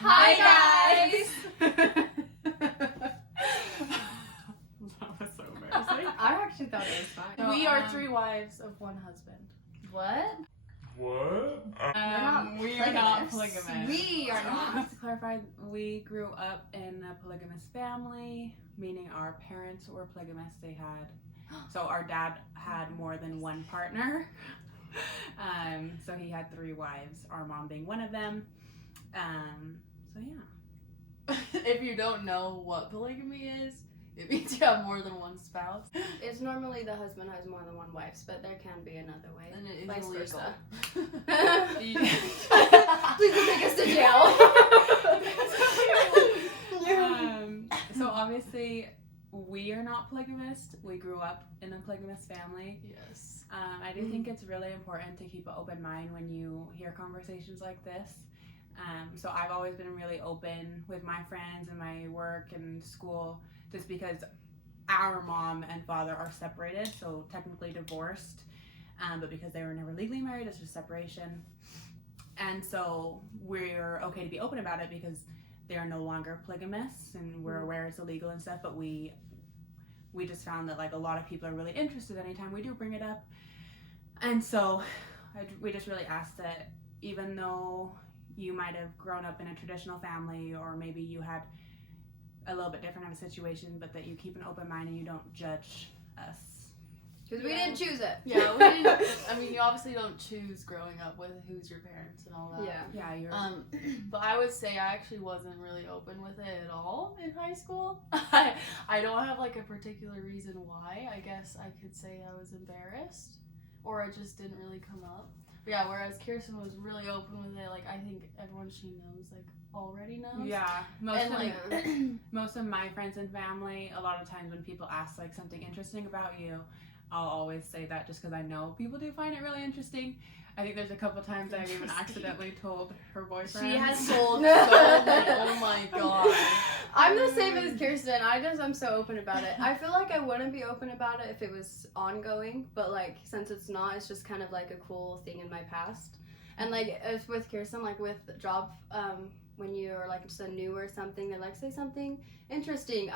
Hi guys! That was so embarrassing. I actually thought it was fine. We are 3 wives of 1 husband. What? What? We are not polygamous. We are not. Just to clarify, we grew up in a polygamous family, meaning our parents were polygamous. So our dad had more than one partner. So he had 3 wives, our mom being one of them. So yeah. If you don't know what polygamy is, it means you have more than 1 spouse. It's normally the husband has more than 1 wife, but there can be another way. And it is Vice illegal. versa. Please don't take us to jail. So obviously, we are not polygamous. We grew up in a polygamous family. Yes. I do think it's really important to keep an open mind when you hear conversations like this. So I've always been really open with my friends and my work and school, just because our mom and father are separated, so technically divorced, but because they were never legally married, it's just separation. And so we're okay to be open about it because they are no longer polygamous, and we're aware it's illegal and stuff, but we just found that like a lot of people are really interested anytime we do bring it up. And so we just really asked that even though you might have grown up in a traditional family, or maybe you had a little bit different of a situation, but that you keep an open mind and you don't judge us. Because we didn't choose it. Yeah, we didn't. I mean, you obviously don't choose growing up with who's your parents and all that. Yeah. Yeah, you're. But I would say I actually wasn't really open with it at all in high school. I don't have like a particular reason why. I guess I could say I was embarrassed, or it just didn't really come up. But yeah, whereas Kirsten was really open with it. Like, I think everyone she knows like already knows. Yeah, And most of my friends and family, a lot of times when people ask like something interesting about you, I'll always say that just because I know people do find it really interesting. I think there's a couple times I've even accidentally told her boyfriend. She has told so many. Oh my god. I'm the same as Kirsten. I'm so open about it. I feel like I wouldn't be open about it if it was ongoing, but like since it's not, it's just kind of like a cool thing in my past. And like if with Kirsten, like with job, when you're like just a new or something, they're like say something interesting.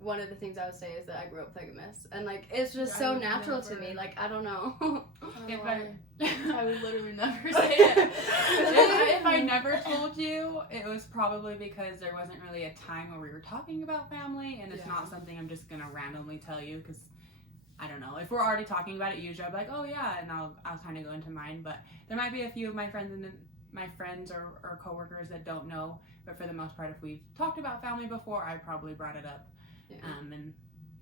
One of the things I would say is that I grew up polygamous, and like it's just so natural to me. Like I don't know. I would literally never say it. If I never told you, it was probably because there wasn't really a time where we were talking about family, and it's not something I'm just gonna randomly tell you because I don't know. If we're already talking about it, usually I'm like, oh yeah, and I'll kind of go into mine. But there might be a few of my friends or coworkers that don't know, but for the most part, if we've talked about family before, I probably brought it up. Yeah. And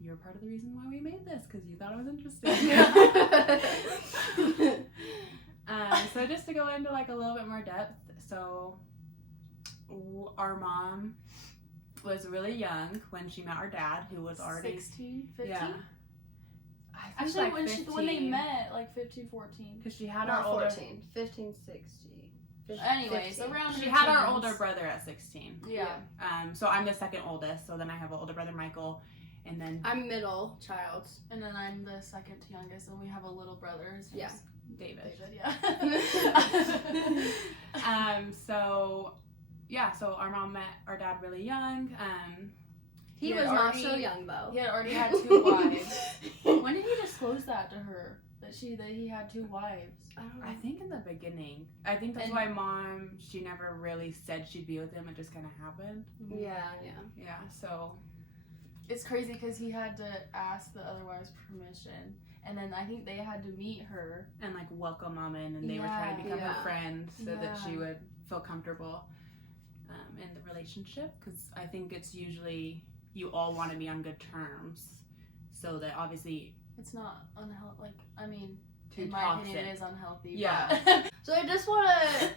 you're part of the reason why we made this, because you thought it was interesting. So just to go into like a little bit more depth, so our mom was really young when she met our dad, who was already 16, 15? Yeah. Actually, like when they met, like 15, 14. because she had Not our older 14, 15, 16. Anyways, 15. around she her had our teens. older brother at 16. Yeah. So I'm the second oldest, so then I have an older brother Michael, and then I'm middle child. And then I'm the second youngest, and we have a little brother. His name's David. Yeah. So our mom met our dad really young. He was had not already- so young though. He had already had 2 wives. When did he disclose that to her? That he had 2 wives? I don't know. I think in the beginning. I think that's And- why mom, she never really said she'd be with him. It just kind of happened. Yeah. Yeah, so. It's crazy because he had to ask the other wives permission, and then I think they had to meet her. And like welcome mom in, and they were trying to become her friend so that she would feel comfortable in the relationship. Because I think it's usually you all want to be on good terms, so that obviously It's not unhealthy. Like, I mean, too in my toxic. opinion, it is unhealthy. Yeah. But So I just want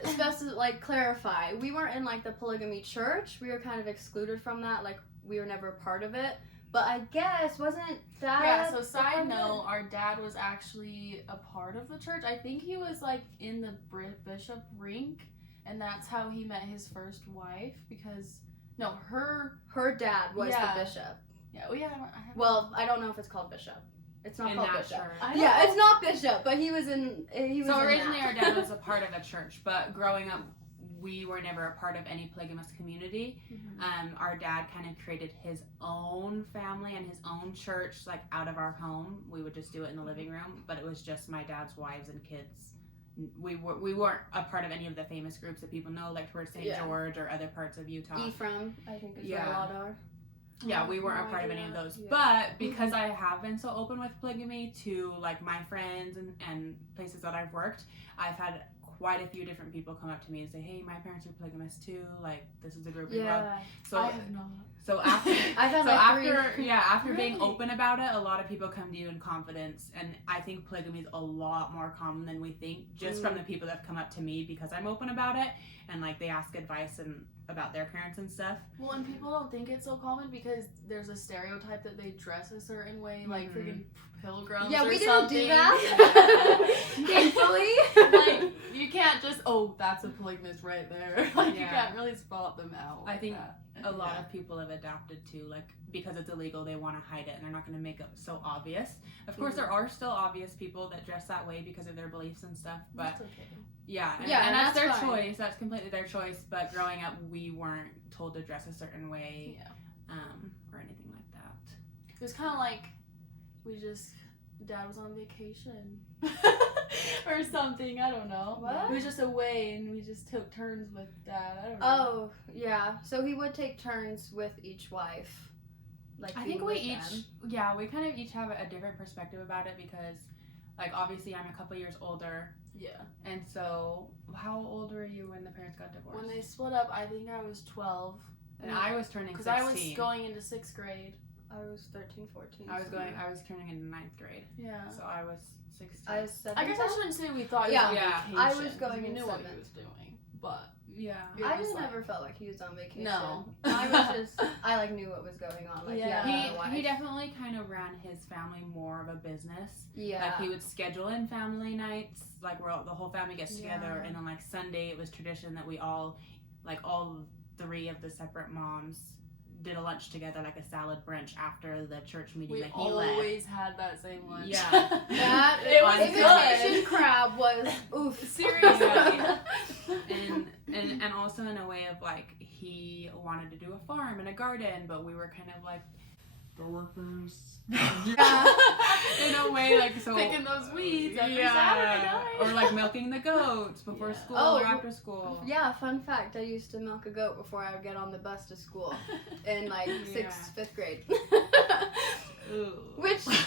to clarify. We weren't in like the polygamy church. We were kind of excluded from that. Like we were never part of it. But I guess wasn't Dad? yeah. So side note, our dad was actually a part of the church. I think he was like in the bishop rank, and that's how he met his first wife. Because Her dad was Yeah. the bishop. yeah, Well, I don't know if it's called bishop. It's not In called that bishop. church. Yeah, it's not bishop, but he was in. He was. So in originally that. our dad was a part of a church, but growing up we were never a part of any polygamous community. Our dad kind of created his own family and his own church, like out of our home. We would just do it in the living room, but it was just my dad's wives and kids. We weren't a part of any of the famous groups that people know, like towards St. George or other parts of Utah. Ephraim, I think is where a lot are. Yeah, we weren't a part of any of those. But because I have been so open with polygamy to like my friends and places that I've worked, I've had quite a few different people come up to me and say, hey, my parents are polygamous too, like this is the group we love. So I have not. So after I've had after being open about it, a lot of people come to you in confidence, and I think polygamy is a lot more common than we think, just from the people that have come up to me because I'm open about it, and like they ask advice and about their parents and stuff. Well, and people don't think it's so common because there's a stereotype that they dress a certain way, like freaking pilgrims. Yeah, or we didn't something. do that. Thankfully. Like, you can't just, that's a polygamist right there. Like, you can't really spot them out. I think that. a lot of people have adapted to, like, because it's illegal, they want to hide it and they're not going to make it so obvious. Of course, there are still obvious people that dress that way because of their beliefs and stuff, but That's okay. and that's their choice. That's completely their choice. But growing up, we weren't told to dress a certain way, or anything like that. It was kind of like Dad was on vacation or something. I don't know. What? He was just away, and we just took turns with Dad. I don't know. Oh, yeah. So he would take turns with each wife. Like I think we kind of each have a different perspective about it because, like, obviously I'm a couple years older. Yeah. And so, how old were you when the parents got divorced? When they split up, I think I was 12. And I was turning 16. Because I was going into 6th grade. I was 13, 14. I was turning into 9th grade. Yeah. So I was 16. I was 7. I guess I shouldn't say we thought he was on vacation. I was going we in knew what 7th. he was doing, but I just never felt like he was on vacation. No. I was just, I like knew what was going on. Like, he definitely kind of ran his family more of a business. Yeah. Like he would schedule in family nights, like where the whole family gets together, and then like Sunday it was tradition that we all, like all 3 of the separate moms, did a lunch together, like a salad brunch after the church meeting that he led. We always had that same lunch. Yeah. That it was imitation crab was oof. Seriously. And also in a way of like he wanted to do a farm and a garden, but we were kind of like the workers. In a way, like so picking those weeds every Saturday night. Or like milking the goats before school or after school. Yeah, fun fact, I used to milk a goat before I would get on the bus to school in like 5th grade. Ooh. Which was,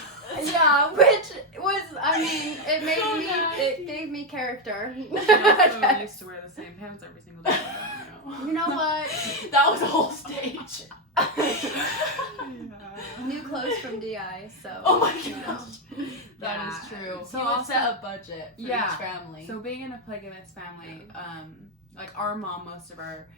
I mean, it gave me character. I used to wear the same pants every single day. You know what? That was a whole stage. New clothes from DI, so. Oh my gosh. That is true. So you would set a budget for each family. So being in a polygamous family, like our mom, most of our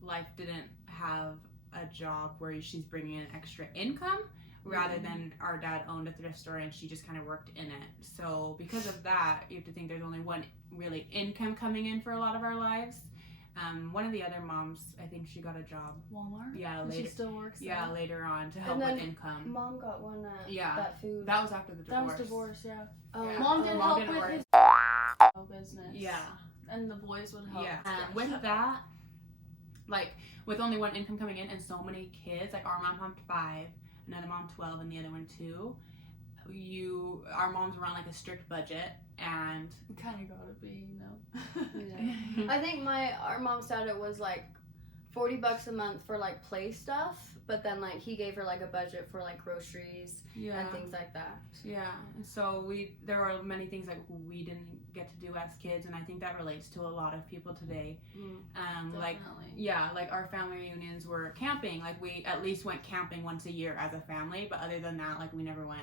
life didn't have a job where she's bringing in extra income. Rather than our dad owned a thrift store and she just kind of worked in it. So because of that, you have to think there's only one really income coming in for a lot of our lives. One of the other moms, I think she got a job. Walmart? Yeah, later. She still works there? Yeah, later on to help with income. Mom got one that food. That was after the divorce. That was divorce, yeah. Oh, yeah. Mom did help with his business. Yeah. And the boys would help. Yeah. With that, like, with only one income coming in and so many kids, like our mom had 5, another mom 12, and the other one 2. Our moms were on like a strict budget, and you kind of gotta be, I think our mom said it was like $40 a month for like play stuff, but then like he gave her like a budget for like groceries and things like that. Yeah, so there were many things that we didn't get to do as kids, and I think that relates to a lot of people today. Like our family reunions were camping. Like we at least went camping once a year as a family, but other than that, like we never went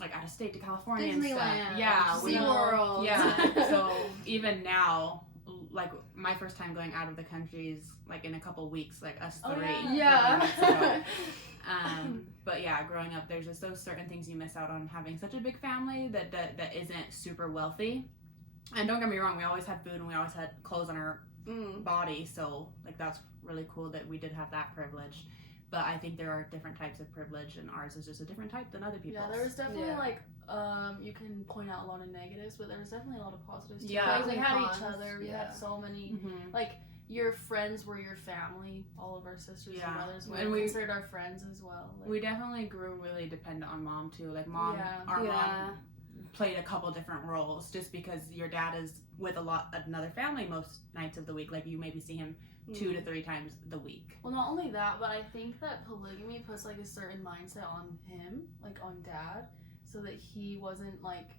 like out of state to California and stuff. Yeah, SeaWorld. Yeah. So even now, like my first time going out of the country is like in a couple weeks, like us 3. Yeah. But yeah, growing up, there's just those certain things you miss out on having such a big family that isn't super wealthy. And don't get me wrong, we always had food and we always had clothes on our body, so like that's really cool that we did have that privilege. But I think there are different types of privilege, and ours is just a different type than other people's. Yeah, there was definitely like you can point out a lot of negatives, but there was definitely a lot of positives too. Yeah, like, we had each other. We had so many like your friends were your family. All of our sisters and brothers and we considered our friends as well. Like, we definitely grew really dependent on mom too. Like mom, our Yeah. mom played a couple different roles just because your dad is with another family most nights of the week. Like you maybe see him 2 to 3 times the week. Well, not only that, but I think that polygamy puts like a certain mindset on him, like on dad, so that he wasn't like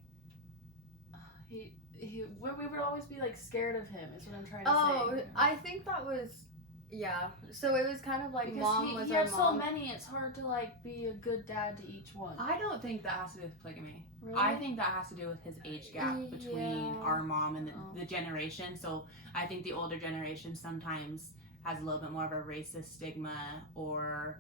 we would always be like scared of him. Is what I'm trying to say. Oh, I think that was So it was kind of like because mom was he our had mom. so many. It's hard to like be a good dad to each one. I don't think that has to do with polygamy. Really? I think that has to do with his age gap between Yeah. our mom and the generation. So I think the older generation sometimes has a little bit more of a racist stigma or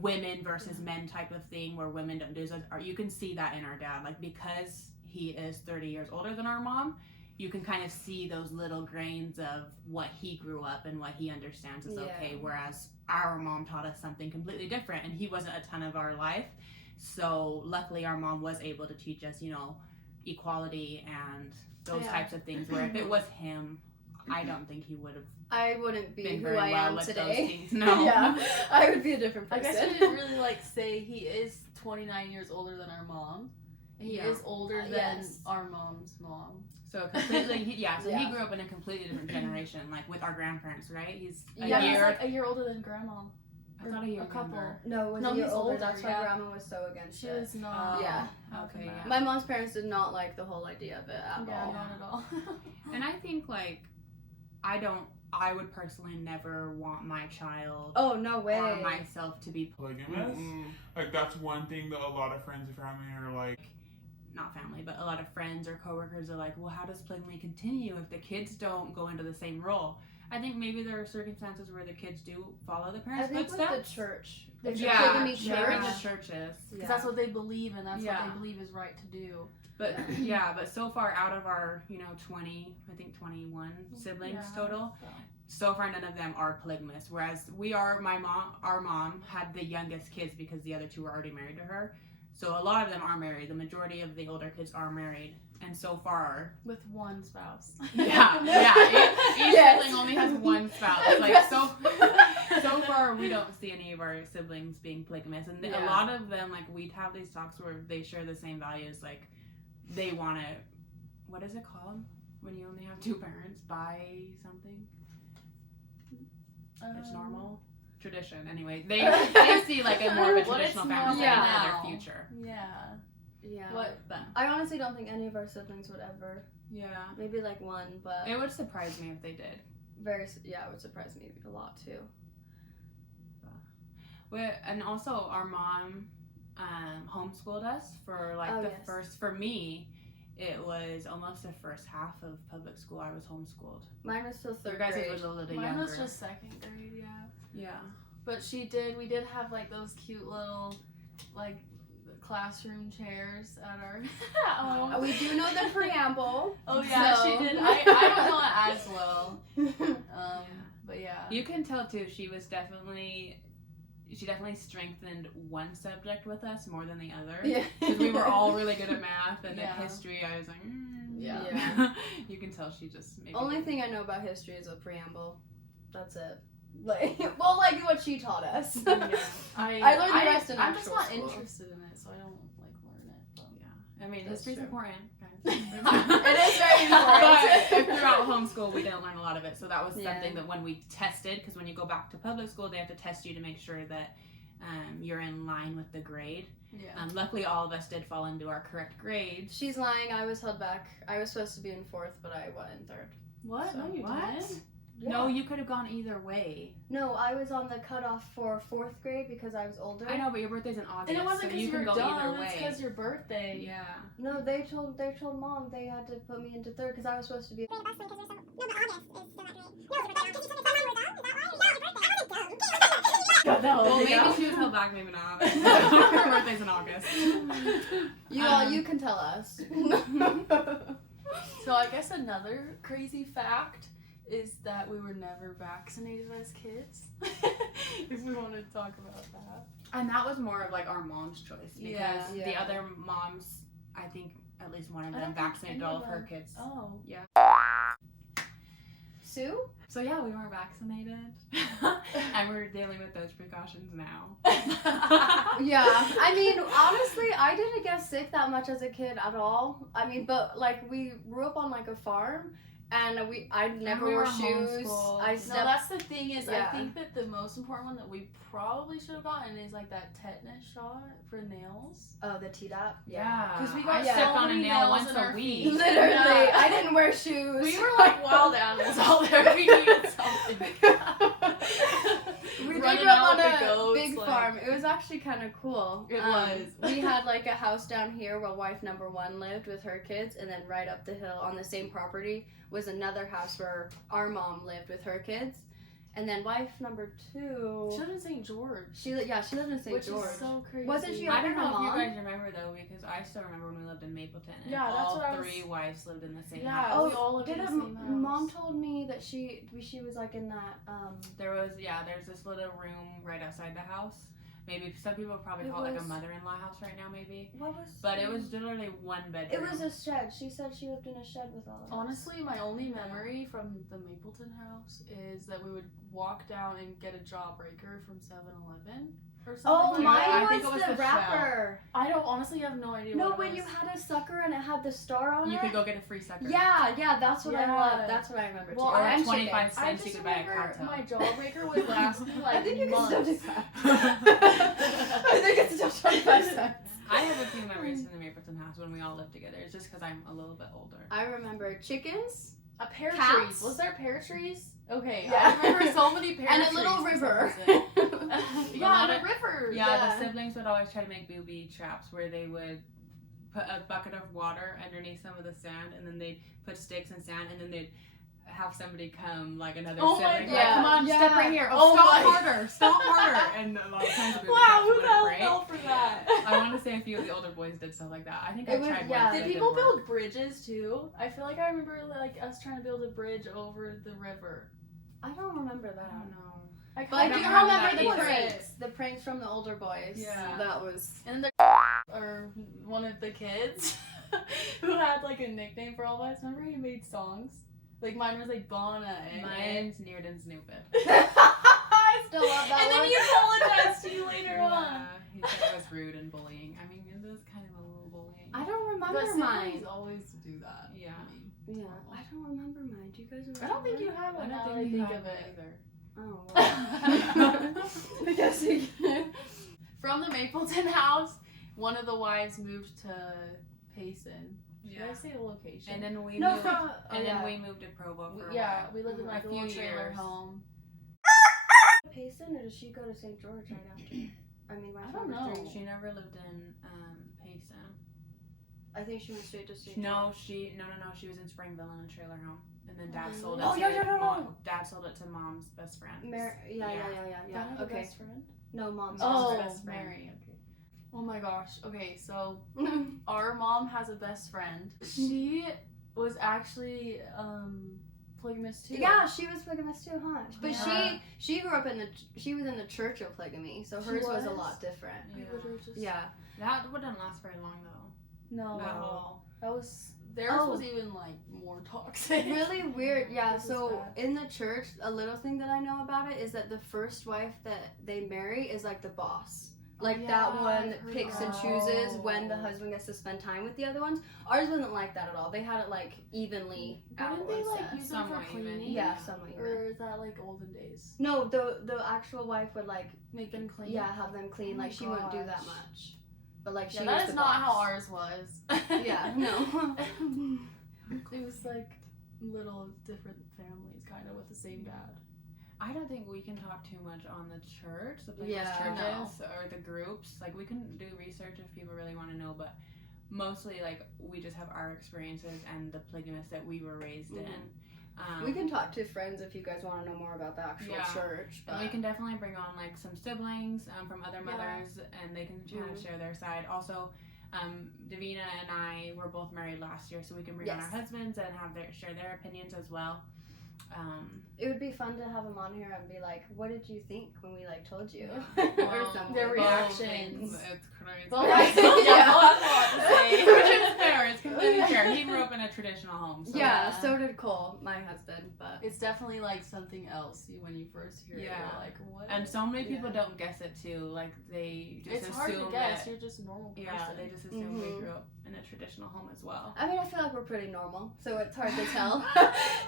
women versus men type of thing where women don't do so. You can see that in our dad. Like because he is 30 years older than our mom, you can kind of see those little grains of what he grew up and what he understands is okay. Whereas our mom taught us something completely different and he wasn't a ton of our life. So luckily our mom was able to teach us, you know, equality and those types of things where if it was him, I don't think he would have I wouldn't be been who very I well am with today. those things. No. Yeah, I would be a different I person. guess we didn't really like say he is 29 years older than our mom. He is older than our mom's mom. So completely, he grew up in a completely different generation, like with our grandparents, right? He's he's like a year older than grandma. I thought a year couple. younger. No, it was No, a year he's older. older, That's why yeah. grandma was so against She it. was not. Okay, yeah. My mom's parents did not like the whole idea of it at all. Not at all. And I think like, I would personally never want my child Oh, no way. or myself to be polygamous. Like that's one thing that a lot of friends and family are like. Not family, but a lot of friends or coworkers are like, well, how does polygamy continue if the kids don't go into the same role? I think maybe there are circumstances where the kids do follow the I parents' think footsteps. with the church. The If church. you're Yeah, polygamy Maybe church. the churches. Because that's what they believe and that's what Yeah. they believe is right to do. But but so far out of our, 21 siblings total, so far none of them are polygamous. Whereas our mom had the youngest kids because the other 2 were already married to her. So a lot of them are married. The majority of the older kids are married. And so far... With one spouse. Each sibling only has one spouse. Like, so far we don't see any of our siblings being polygamous. And a lot of them, like, we'd have these talks where they share the same values. Like, they want to... What is it called? When you only have 2 parents? By something? It's normal? Tradition, anyway. They see like a more of a traditional family setting in their future. Yeah. What? I honestly don't think any of our siblings would ever. Yeah. Maybe like one, but It would surprise me if they did. it would surprise me a lot too. And also our mom homeschooled us for like first, for me, it was almost the first half of public school I was homeschooled. Mine was still third Your guys' grade. was a little Mine younger. was just 2nd grade, Yeah. But we did have like those cute little like classroom chairs at our home. We do know the preamble. Oh yeah, so. she did. I don't know it as well. But yeah. You can tell too, she definitely strengthened one subject with us more than the other. Yeah. Because we were all really good at math, and then history, I was like, Yeah. You can tell she just maybe. Only thing I know about history is a preamble. That's it. Like what she taught us. I learned the rest in I'm just actual not school. interested in it, so I don't like learn it. But. Yeah. I mean, That's history's true. important, guys. It is very important. But throughout homeschool, we didn't learn a lot of it, so that was something that when we tested, because when you go back to public school, they have to test you to make sure that you're in line with the grade. Yeah. Luckily, all of us did fall into our correct grades. She's lying. I was held back. I was supposed to be in 4th, but I went in 3rd. What? So, No, you what? didn't. Yeah. No, you could have gone either way. No, I was on the cutoff for 4th grade because I was older. I know, but your birthday's in August, And it wasn't so because you you can were go dumb. either It's way. because your birthday. Yeah. No, they told mom they had to put me into 3rd because I was supposed to be. Well, maybe she was held back, maybe not. Her birthday's in August. You can tell us. So I guess another crazy fact is that we were never vaccinated as kids. If we want to talk about that. And that was more of like our mom's choice because Yeah. the other moms, I think at least one of I them don't think vaccinated any all of of her them- kids. Oh. Yeah. Sue? So yeah, we weren't vaccinated, and we're dealing with those precautions now. Yeah, I mean, honestly, I didn't get sick that much as a kid at all. I mean, but like we grew up on like a farm, and I never we wore were shoes. homeschooled. I No, stepped. that's the thing is, Yeah. I think that the most important one that we probably should have gotten is like that tetanus shot for nails. Oh, the Tdap. Yeah, 'Cause we I got stepped so on a many nail nails once in a our week. feet. Literally, Yeah. I didn't wear shoes. We were like wild animals out there. We needed something. We did Running grow up out on with the a goats, big like- farm. It was actually kind of cool. It was. We had like a house down here where wife number 1 lived with her kids, and then right up the hill on the same property was another house where our mom lived with her kids, and then wife number 2. She lived in St. George. She lived in St. Which George. is so crazy. Wasn't she I over don't her know if you mom? guys remember though, because I still remember when we lived in Mapleton, and Yeah, that's all what I was- 3 wives lived in the same Yeah. house. we all lived in the didn't same house. Mom told me that she was like in that There's this little room right outside the house. Maybe some people would probably It call it like a was- mother-in-law house right now, maybe. what was? But it was literally 1 It bedroom. was a shed. She said she lived in a shed with all of us. Honestly, my only memory from the Mapleton house is that we would walk down and get a Jawbreaker from 7-Eleven or something. Oh, like mine that. I think was it was the the wrapper. I don't honestly have no idea. No, what it when was. you had a sucker and it had the star on You it. could go get a free sucker. Yeah, that's what I Yeah. love. That's what I remember Well, too. Or And 25 chicken. I cents you just could buy a remember cocktail. my Jawbreaker would last me like I think you can still do months. that. I think it's still 25 cents. I have a few memories from the Mapleton house when we all lived together. It's just because I'm a little bit older. I remember chickens A pear Cats? trees. Was there pear trees? Okay, Yeah. I remember so many pear and trees. a little for some river. reason. A Yeah, lot and of- a river. Yeah, the siblings would always try to make booby traps where they would put a bucket of water underneath some of the sand, and then they'd put sticks and sand, and then they'd have somebody come, like another Oh my sibling, God. like, come on, Yeah. step right here. Oh Oh, stop my- harder, stop harder. And a lot of times the booby Wow, traps who the wouldn't hell break. fell for that? I want to say a few of the older boys did stuff like that. I think I It was- tried yeah. one. Did that people didn't work. build bridges too? I feel like I remember like us trying to build a bridge over the river. I don't remember I that. don't know. But I do don't remember remember that the either. pranks. The pranks from the older boys. Yeah. That was. And then or one of the kids who had like a nickname for all of us. Remember he made songs? Like mine was like Bonna. Mine's Neared and Snoopid. I still love that And then one. he apologized to you later on. Yeah, he said it was rude and bullying. I mean, it was kind of a little bullying. I don't remember But mine. siblings always do that. Yeah. I mean, Yeah, I don't remember mine. Do you guys remember? I don't think you had I one. Now don't that I think you think had of one it. either. Oh. Well. I guess you can. From the Mapleton house, one of the wives moved to Payson. Should I say the location? And then we No, moved. from. And then yeah. we moved to Provo for a yeah, while. we lived in Mhm. like a A few little trailer years. home. Payson, or did she go to St. George right after? I mean, my I don't know. She never lived in Payson. I think she went straight to St. No, George. she was in Springville in a trailer home, and then Dad sold it. Oh, to yeah, no. Mom. Dad sold it to Mom's best friend. Yeah. Yeah. Okay. Best friend? No, mom's Oh, best friend. Mary. Okay. Oh my gosh. Okay, so friend. our mom has a best friend. She was actually polygamous too. Yeah, she was polygamous too, huh? But Yeah. she grew up she was in the church of polygamy, so She hers was a was? lot different. We literally just Yeah. That wouldn't last very long though. no. At all. That was theirs Oh. was even like more toxic. Really weird. Yeah, It was so bad. in the church, a little thing that I know about it is that the first wife that they marry is like the boss. Like yeah, that one I've heard picks and that. chooses when the Oh. husband gets to spend time with the other ones. Ours wasn't like that at all. They had it like evenly out. Wouldn't they like set. use them for Somewhat even. cleaning? Yeah, somewhat even. Or is that like olden days? No, the actual wife would like Make them clean? have them clean. Oh my Like she wouldn't do that gosh. much. But like she Yeah, was that the is not boss. how ours was. Yeah, no. It was like little different families kind of with the same dad. I don't think we can talk too much on the church, the Yeah. churches or the groups. Like we can do research if people really want to know, but mostly like we just have our experiences and the polygamists that we were raised in. We can talk to friends if you guys want to know more about the actual Yeah. church. But And we can definitely bring on like some siblings from other Yeah. mothers, and they can kind of Mhm. share their side. Also, Davina and I were both married last year, so we can bring on Yes. our husbands and have share their opinions as well. It would be fun to have them on here and be like, what did you think when we like told you? Well, or something. their Both reactions. things. It's crazy. Both things. Yeah. Both have a lot to say. Which is fair. It's completely fair. He grew up in a traditional home. So Yeah, so did Cole, my husband, but It's definitely like something else when you first hear it. Yeah. You're like, what? And so many people Yeah. don't guess it too. Like they just It's assume hard to guess. that. You're just a normal person. Yeah, they just assume we Mhm. grew up in a traditional home as well. I mean, I feel like we're pretty normal, so it's hard to tell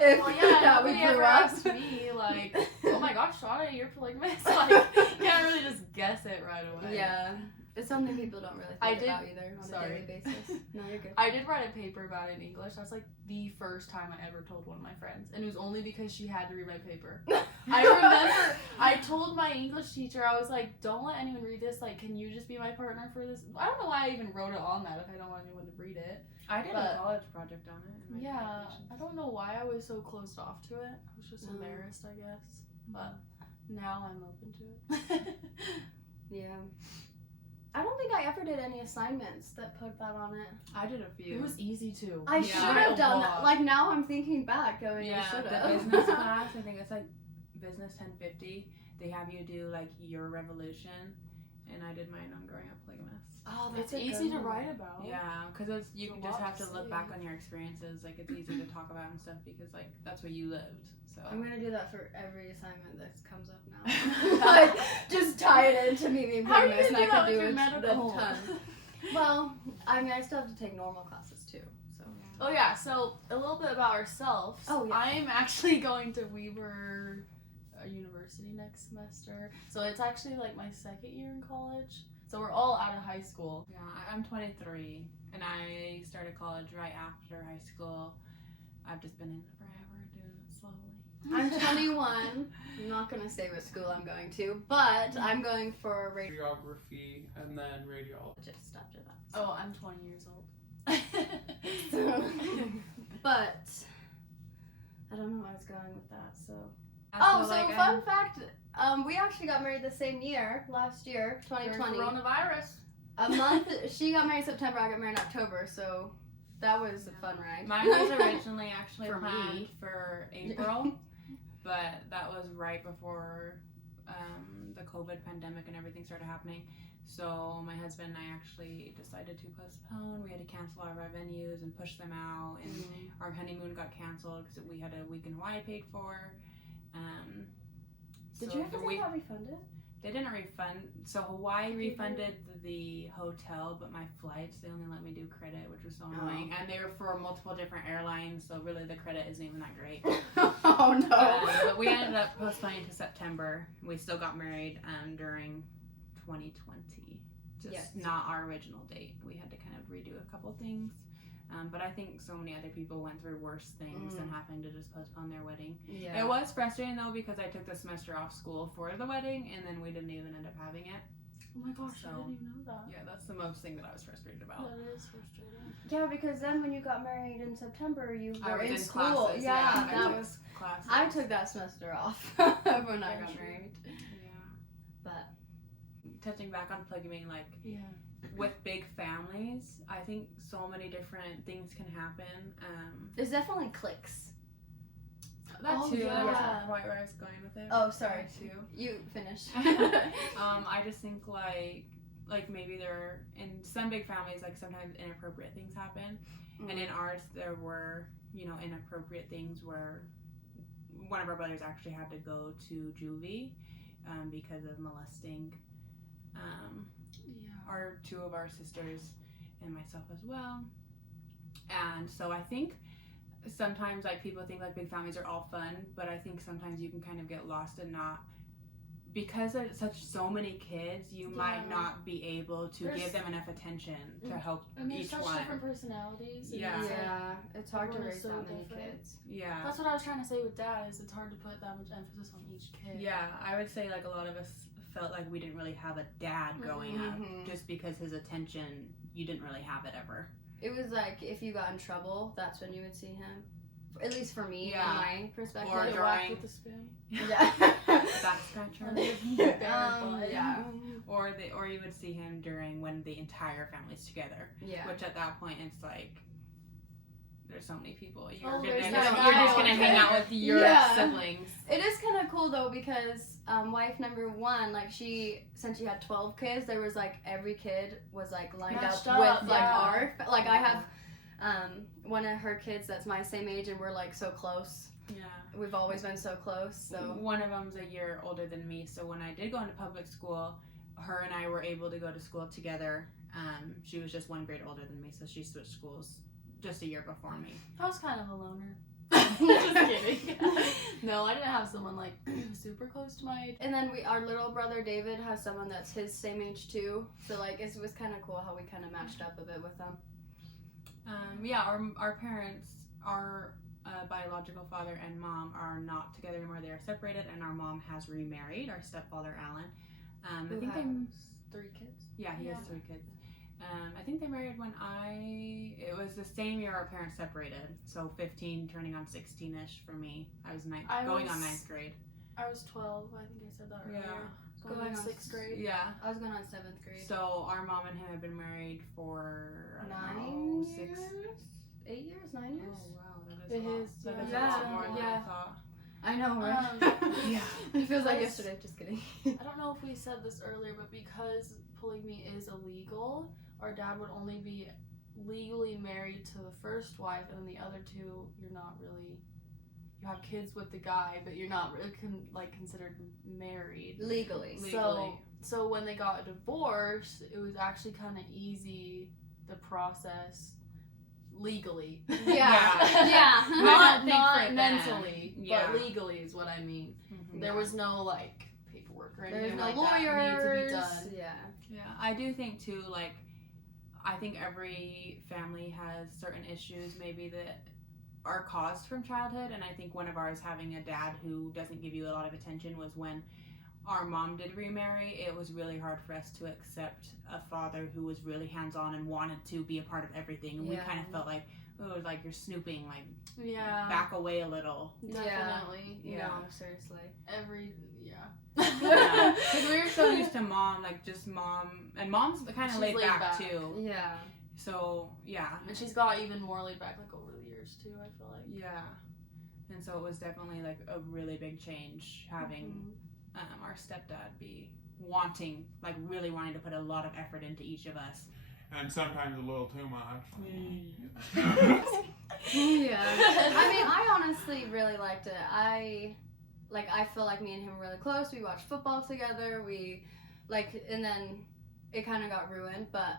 if Well, yeah, how we nobody grew ever up. asked me, like, oh my gosh, Shauna, you're polygamous. Like, you can't really just guess it right away. Yeah, it's something people don't really I think did- about either on sorry. a daily basis. No, you're good. I did write a paper about it in English. That's like the first time I ever told one of my friends. And it was only because she had to read my paper. I remember I told my English teacher, I was like, don't let anyone read this. Like, can you just be my partner for this? I don't know why I even wrote it on that if I don't want anyone to read it. I did But- a college project on it. in my Yeah, communications. I don't know why I was so closed off to it. I was just Mm. embarrassed, I guess. But now I'm open to it. Yeah. I don't think I ever did any assignments that put that on it. I did a few. It was easy too. I Yeah. should have A done lot. that. Like now I'm thinking back, going, I Yeah, should the have. business class, I think it's like business 1050. They have you do like your revolution, and I did mine on growing up polygamous. Oh, It's that's a easy good to one. write about. Yeah, because you There's a just lot have to to look say. back on your experiences. Like it's easy to talk about and stuff because like that's what you lived. So I'm gonna do that for every assignment that comes up now. Like, just tie it into me being How are you famous, gonna and do I that could with do your it medical? a ton. Well, I mean, I still have to take normal classes too. So Oh yeah, so a little bit about ourselves. Oh, yeah. I'm actually going to Weber University next semester. So it's actually like my second year in college. So we're all out of high school. yeah, I'm 23 and I started college right after high school. I've just been in it forever, doing it slowly. I'm 21. I'm not gonna say what school I'm going to, but I'm going for Radiography and then radiology. just after that. Oh, I'm 20 years old. But I don't know where I was going with that. So I so feel like fun fact. We actually got married the same year, last year, During 2020. coronavirus. A month. She got married September. I got married in October. So that was a fun ride. Mine was originally actually For planned me. for April, but that was right before the COVID pandemic and everything started happening. So my husband and I actually decided to postpone. We had to cancel all of our venues and push them out, and our honeymoon got canceled because we had a week in Hawaii paid for. Did so you ever the get week- that refunded? They didn't refund. So Hawaii Did you refunded the hotel, but my flights they only let me do credit, which was so Oh. annoying. And they were for multiple different airlines, so really the credit isn't even that great. Oh no. But we ended up postponing to September. We still got married during 2020, just Yes. not our original date. We had to kind of redo a couple things. But I think so many other people went through worse things than having to just postpone their wedding. Yeah. It was frustrating though because I took the semester off school for the wedding and then we didn't even end up having it. Oh my gosh, I So- didn't even know that. Yeah, that's the most thing that I was frustrated about. That is frustrating. Yeah, because then when you got married in September, you I were was in in school. classes, Yeah, I that took was. classes. I took that semester off when I got married. Yeah. But Touching back on polygamy, like Yeah. with big families, I think so many different things can happen. there's definitely cliques. That Oh, too, that yeah. wasn't quite where I was going with it. Oh, sorry. That too. You finish. I just think like maybe there in some big families like sometimes inappropriate things happen, and in ours there were inappropriate things where one of our brothers actually had to go to juvie because of molesting our two of our sisters and myself as well. And so I think sometimes like people think like big families are all fun, but I think sometimes you can kind of get lost and not because it's so many kids, you might Yeah. not be able to There's- give them enough attention to help And there's each such one. different personalities. and Yeah. it's like- Yeah, it's hard to everyone is raise so that many different. kids. Yeah. That's what I was trying to say with Dad. Is it's hard to put that much emphasis on each kid. Yeah, I would say like a lot of us felt like we didn't really have a dad growing Mhm. up just because his attention, you didn't really have it ever. It was like if you got in trouble, that's when you would see him. At least for me, Yeah. in my perspective. Or Get drawing. whacked with the spoon. Yeah. Back scratcher. Yeah. Or you would see him during when the entire family's together. Yeah. Which at that point it's like there's so many people. Oh, You're there's just that gonna guy. hang out with your Yeah. siblings. It is kind of cool though because wife number one, like since she had 12 kids, there was like every kid was like lined Matched up up, with like yeah. our like I have one of her kids that's my same age and we're like so close. Yeah. We've always been so close. So One of them's a year older than me, so when I did go into public school, her and I were able to go to school together. She was just 1 grade older than me, so she switched schools just a year before me. I was kind of a loner. Just kidding. No, I didn't have someone like super close to my age. and then our little brother David has someone that's his same age too. So like it was kind of cool how we kind of matched up a bit with them. Yeah, our parents, our biological father and mom are not together anymore. They are separated, and our mom has remarried. Our stepfather Alan. I Who think has they. 3 kids. Yeah, he has Yeah. 3 kids. I think they married when it was the same year our parents separated. So 15 turning on 16-ish for me. I was going on 9th grade. I was 12. I think I said that earlier. Yeah. Going Going on on 6th grade. Yeah. I was going on 7th grade. So our mom and him have been married for, I don't 9 know, years? 8 years? 9 years? Oh wow, that It is a lot. is, That is yeah. a lot more than I Yeah. thought. I know, right? Yeah. It feels like Because- yesterday. Just kidding. I don't know if we said this earlier, but because polygamy is illegal, our dad would only be legally married to the first wife, and then the other 2, you're not really. You have kids with the guy, but you're not really considered married. Legally. So when they got a divorce, it was actually kind of easy the process legally. Yeah. Yeah. not think for them. mentally, Yeah. but legally is what I mean. Mhm. There was no like paperwork or anything There's no like lawyers. that needed to be done. Yeah. Yeah, I do think too, like, I think every family has certain issues maybe that are caused from childhood, and I think one of ours, having a dad who doesn't give you a lot of attention, was when our mom did remarry. It was really hard for us to accept a father who was really hands-on and wanted to be a part of everything, and we Yeah. kind of felt like, oh, like you're snooping, like Yeah, back away a little. definitely. Yeah. No, seriously. Yeah. Yeah, because we were so used to mom, like just mom, and mom's kind of She's laid laid back back. too. Yeah. So yeah, And she's got even more laid back like over the years too, I feel like. yeah, and so it was definitely like a really big change having our stepdad be really wanting to put a lot of effort into each of us. And sometimes a little too much. Yeah. I mean, I honestly really liked it. I feel like me and him were really close. We watched football together. And then it kind of got ruined. But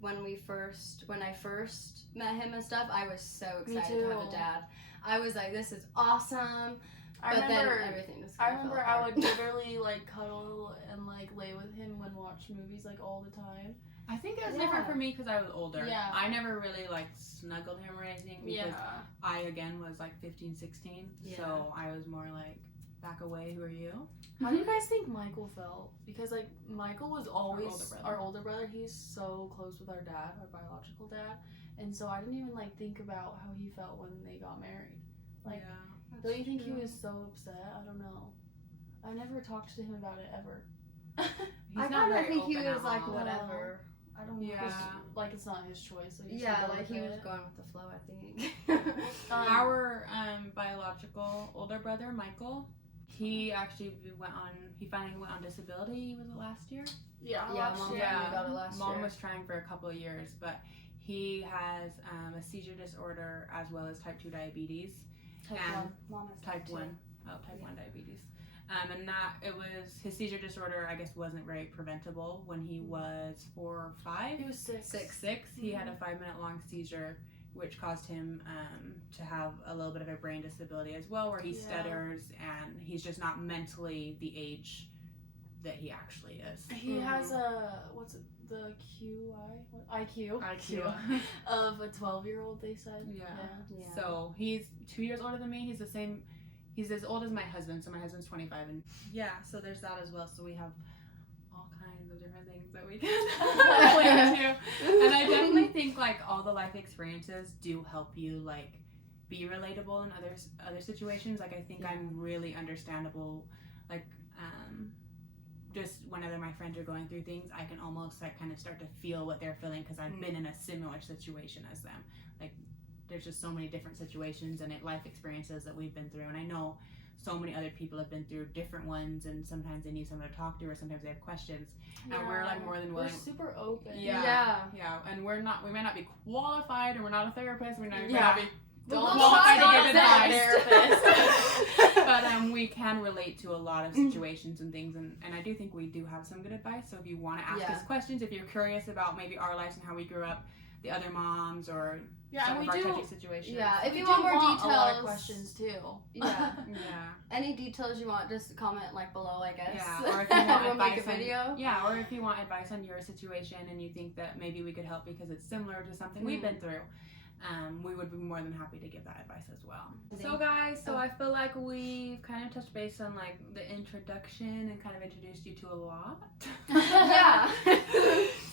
when I first met him and stuff, I was so excited to have a too. dad. I was like, this is awesome. I But remember, then everything just I kinda fell remember I apart. would literally like cuddle and like lay with him and watch movies like all the time. I think it was Yeah. different for me because I was older. Yeah. I never really like snuggled him or anything because Yeah. I again was like 15, 16. Yeah. So I was more like back away. Who are you? How do you guys think Michael felt? Because like Michael was always older brother. our older brother. He's so close with our dad, our biological dad, and so I didn't even like think about how he felt when they got married. Like, Yeah. don't you think he was so upset? I don't know. I never talked to him about it ever. He's I not kind of very think he open was at like, all. whatever. I don't know. Yeah. Like it's not his choice. So he Yeah, should go like with he was it. going with the flow, I think. Our biological older brother, Michael, he finally went on disability. Was it last year? Yeah, Yeah, last Mom year. finally got it last Mom year. was trying for a couple of years, but he has a seizure disorder as well as type 2 diabetes. Type and 1. Mom has Type 1. Oh, type 1 diabetes. And that it was his seizure disorder, I guess, wasn't very preventable when he was 4 or 5. He was 6. 6. He had a 5-minute long seizure, which caused him to have a little bit of a brain disability as well, where he Yeah. stutters and he's just not mentally the age that he actually is. He has the IQ of a 12-year-old. They said. Yeah. Yeah. So he's 2 years older than me. He's as old as my husband. So my husband's 25, and yeah. So there's that as well. So we have all kinds of different things that we can relate to. And I definitely think like all the life experiences do help you like be relatable in other situations. Like I think I'm really understandable. Like just whenever my friends are going through things, I can almost like kind of start to feel what they're feeling because I've been in a similar situation as them. Like there's just so many different situations and life experiences that we've been through, and I know so many other people have been through different ones, and sometimes they need someone to talk to, or sometimes they have questions, and we're like more than willing. We're super open. Yeah, and we may not be qualified, and we're not a therapist. We may Yeah. not be We'll qualified try to give our advice. But we can relate to a lot of situations and things, and I do think we do have some good advice. So if you want to ask us questions, if you're curious about maybe our lives and how we grew up, the other moms, or some of our touchy situations. Yeah, if We you do want more details, a lot of questions too. Yeah. Yeah. Any details you want, just comment like below, I guess. Yeah, or if you want we'll advice make a video. or if you want advice on your situation and you think that maybe we could help because it's similar to something we've been through, we would be more than happy to give that advice as well. So guys, I feel like we've kind of touched base on like the introduction and kind of introduced you to a lot. Yeah.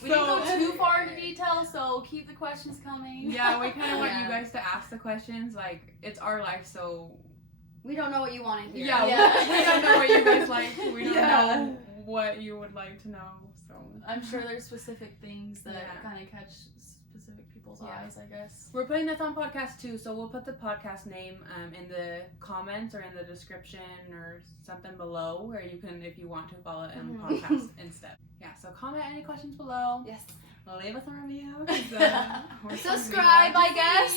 We didn't go too far into detail, so keep the questions coming. Yeah, we kind of want you guys to ask the questions. Like, it's our life, so we don't know what you want to hear. yeah. We don't know what you guys like. We don't know what you would like to know. So I'm sure there's specific things that kind of catch specific people's eyes, I guess. We're putting this on podcast too, so we'll put the podcast name in the comments or in the description or something below, where you can, if you want to, follow it in the podcast instead. Yeah, so comment any questions below. Yes. Leave us a review. Subscribe, I guess.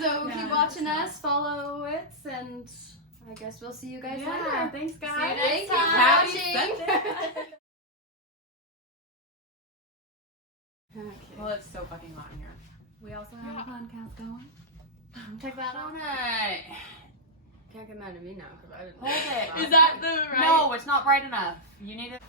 So Yeah, keep watching us, follow it, and I guess we'll see you guys Yeah, later. thanks guys. See you next Thank you time. for Happy watching. Sunday. Okay. Well, it's so fucking hot in here. We also have a podcast going. Check that out. Alright. Can't get mad at me now because I didn't. Hold it. Is that the right? No, it's not bright enough. You need it.